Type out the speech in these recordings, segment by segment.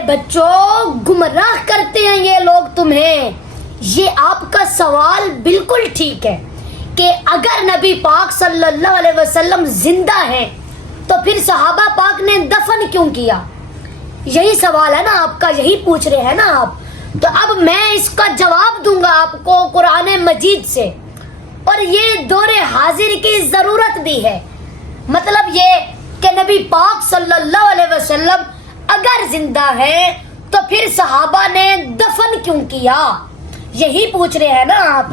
میرے بچوں گمراہ کرتے ہیں یہ لوگ تمہیں. یہ آپ کا سوال بالکل ٹھیک ہے کہ اگر نبی پاک صلی اللہ علیہ وسلم زندہ ہیں تو پھر صحابہ پاک نے دفن کیوں کیا؟ یہی سوال ہے نا آپ کا, یہی پوچھ رہے ہیں نا آپ. تو اب میں اس کا جواب دوں گا آپ کو قرآن مجید سے, اور یہ دور حاضر کی ضرورت بھی ہے. مطلب یہ کہ نبی پاک صلی اللہ علیہ وسلم اگر زندہ ہیں تو پھر صحابہ نے دفن کیوں کیا, یہی پوچھ رہے ہیں نا آپ.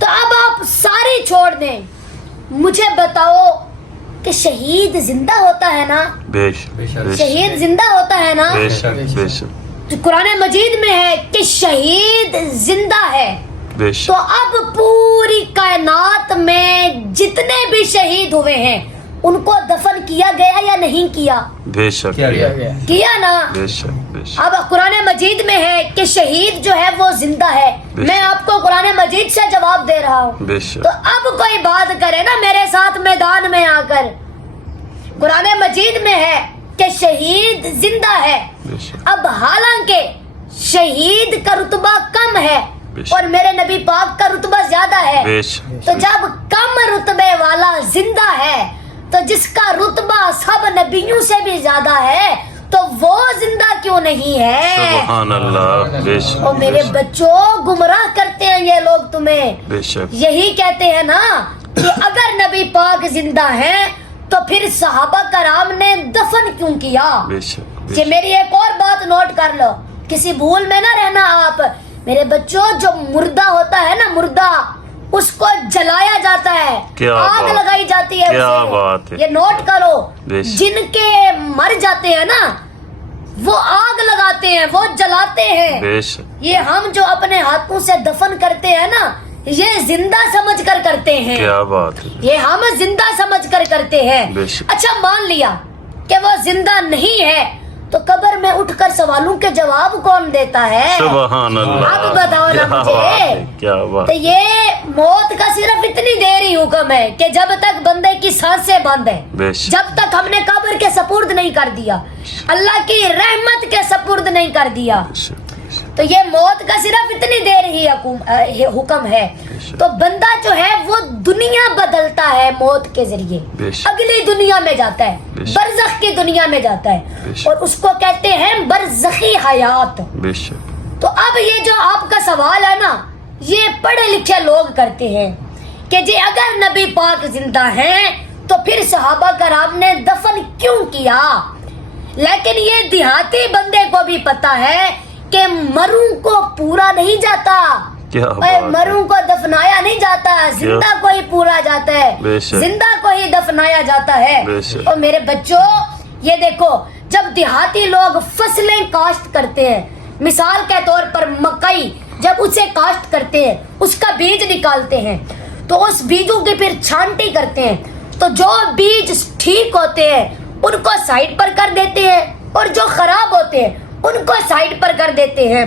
تو اب آپ ساری چھوڑ دیں, مجھے بتاؤ کہ شہید زندہ ہوتا ہے نا؟ شہید زندہ ہوتا ہے نا؟ قرآن مجید میں ہے کہ شہید زندہ ہے. تو اب پوری کائنات میں جتنے بھی شہید ہوئے ہیں ان کو دفن کیا گیا یا نہیں کیا؟ کیا نا. اب قرآن مجید میں ہے کہ شہید جو ہے وہ زندہ ہے. میں آپ کو قرآن مجید سے جواب دے رہا ہوں. تو اب کوئی بات کرے نا میرے ساتھ میدان میں آ کر. قرآن مجید میں ہے کہ شہید زندہ ہے. اب حالانکہ شہید کا رتبہ کم ہے اور میرے نبی پاک کا رتبہ زیادہ ہے. تو جب کم رتبے والا زندہ ہے تو جس کا رتبہ سب نبیوں سے بھی زیادہ ہے تو وہ زندہ کیوں نہیں ہے؟ سبحان اللہ. اور میرے بچوں گمراہ کرتے ہیں یہ لوگ تمہیں. یہی کہتے ہیں نا کہ اگر نبی پاک زندہ ہیں تو پھر صحابہ کرام نے دفن کیوں کیا. یہ میری ایک اور بات نوٹ کر لو, کسی بھول میں نہ رہنا آپ. میرے بچوں جو مردہ ہوتا ہے نا, مردہ, اس کو جلایا جاتا ہے, آگ لگائی جاتی ہے اسے. یہ نوٹ کرو, جن کے مر جاتے ہیں نا وہ آگ لگاتے ہیں, وہ جلاتے ہیں. یہ ہم جو اپنے ہاتھوں سے دفن کرتے ہیں نا یہ زندہ سمجھ کر کرتے ہیں. یہ ہم زندہ سمجھ کر کرتے ہیں. اچھا مان لیا کہ وہ زندہ نہیں ہے تو قبر میں اٹھ کر سوالوں کے جواب کون دیتا ہے؟ سبحان اللہ. اب بتاؤ نا مجھے. تو یہ موت کا صرف اتنی دیر ہی حکم ہے کہ جب تک بندے کی سانسیں بند ہے, جب تک ہم نے قبر کے سپرد نہیں کر دیا, اللہ کی رحمت کے سپرد نہیں کر دیا, تو یہ موت کا صرف اتنی دیر ہی حکم ہے. تو بندہ جو ہے وہ دنیا بدلتا ہے موت کے ذریعے, اگلی دنیا میں جاتا ہے, برزخ کی دنیا میں جاتا ہے, اور اس کو کہتے ہیں برزخی حیات. تو اب یہ جو آپ کا سوال ہے نا یہ پڑھے لکھے لوگ کرتے ہیں کہ جی اگر نبی پاک زندہ ہیں تو پھر صحابہ کرام نے دفن کیوں کیا. لیکن یہ دیہاتی بندے کو بھی پتا ہے کہ مروں کو پورا نہیں جاتا, مروں کو دفنایا نہیں جاتا, زندہ کو ہی پورا جاتا ہے, زندہ کو ہی دفنایا جاتا ہے. اور میرے بچوں یہ دیکھو, جب دیہاتی لوگ فصلیں کاشت کرتے ہیں, مثال کے طور پر مکئی, جب اسے کاشت کرتے ہیں اس کا بیج نکالتے ہیں تو اس بیجوں کی پھر چھانٹی کرتے ہیں, تو جو بیج ٹھیک ہوتے ہیں ان کو سائڈ پر کر دیتے ہیں اور جو خراب ہوتے ہیں ان کو سائڈ پر کر دیتے ہیں.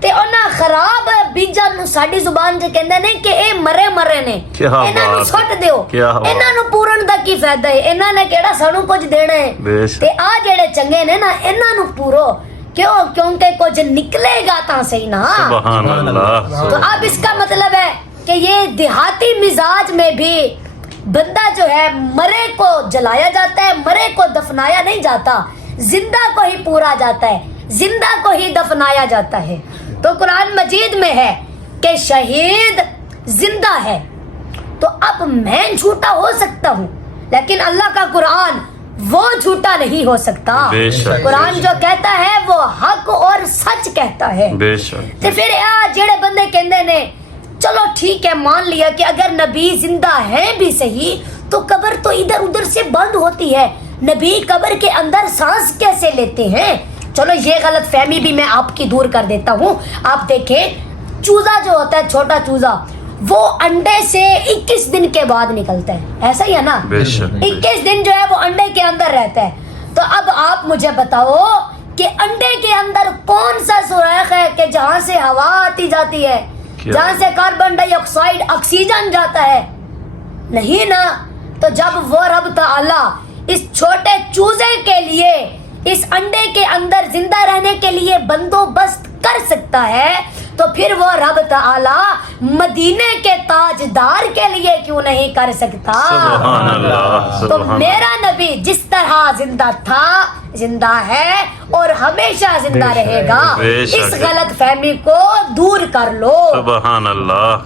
تے انہاں خراب بیجاں نو ساڈی زبان چ کہندے نے کہ اے مرے نے, انہاں نو سٹ دیو, انہاں نو پورن دا کی فائدہ ہے, انہاں نے کیڑا سانو کچھ دینا ہے. تے آ جڑے چنگے نے نا انہاں نو پورو, کیوں؟ کیونکہ کچھ نکلے گا تا صحیح نا. سبحان اللہ. تو اب اس کا مطلب ہے کہ یہ دیہاتی مزاج میں بھی بندہ جو ہے مرے کو جلایا جاتا ہے, مرے کو دفنایا نہیں جاتا, زندہ کو ہی پورا جاتا ہے, زندہ کو ہی دفنایا جاتا ہے. تو قرآن مجید میں ہے کہ شہید زندہ ہے. تو اب میں جھوٹا ہو سکتا ہوں لیکن اللہ کا قرآن وہ جھوٹا نہیں ہو سکتا. قرآن جو کہتا ہے وہ حق اور سچ کہتا ہے. تو پھر جڑے بندے کہندے نے چلو ٹھیک ہے مان لیا کہ اگر نبی زندہ ہیں بھی صحیح تو قبر تو ادھر ادھر سے بند ہوتی ہے, نبی قبر کے اندر سانس کیسے لیتے ہیں؟ چلو یہ غلط فہمی بھی میں آپ کی دور کر دیتا ہوں. آپ دیکھیں چوزا جو ہوتا ہے, چھوٹا چوزا, وہ انڈے سے 21 دن کے بعد نکلتا ہے, ایسا ہی ہے نا, 21 دن جو ہے وہ انڈے کے اندر رہتا ہے. تو اب آپ مجھے بتاؤ کہ انڈے کے اندر کون سا سوراخ ہے کہ جہاں سے ہوا آتی جاتی ہے, جہاں سے کاربن ڈائی آکسائڈ آکسیجن جاتا ہے؟ نہیں نا. تو جب وہ رب تعالی اس چھوٹے چوزے کے لیے اس انڈے کے اندر زندہ رہنے کے لیے بندوبست کر سکتا ہے تو پھر وہ رب تعالی مدینے کے تاجدار کے لیے کیوں نہیں کر سکتا؟ سبحان اللہ تو سبحان میرا نبی جس طرح زندہ تھا، زندہ ہے اور ہمیشہ زندہ رہے گا۔ بے شک۔ اس غلط فہمی کو دور کر لو۔ سبحان اللہ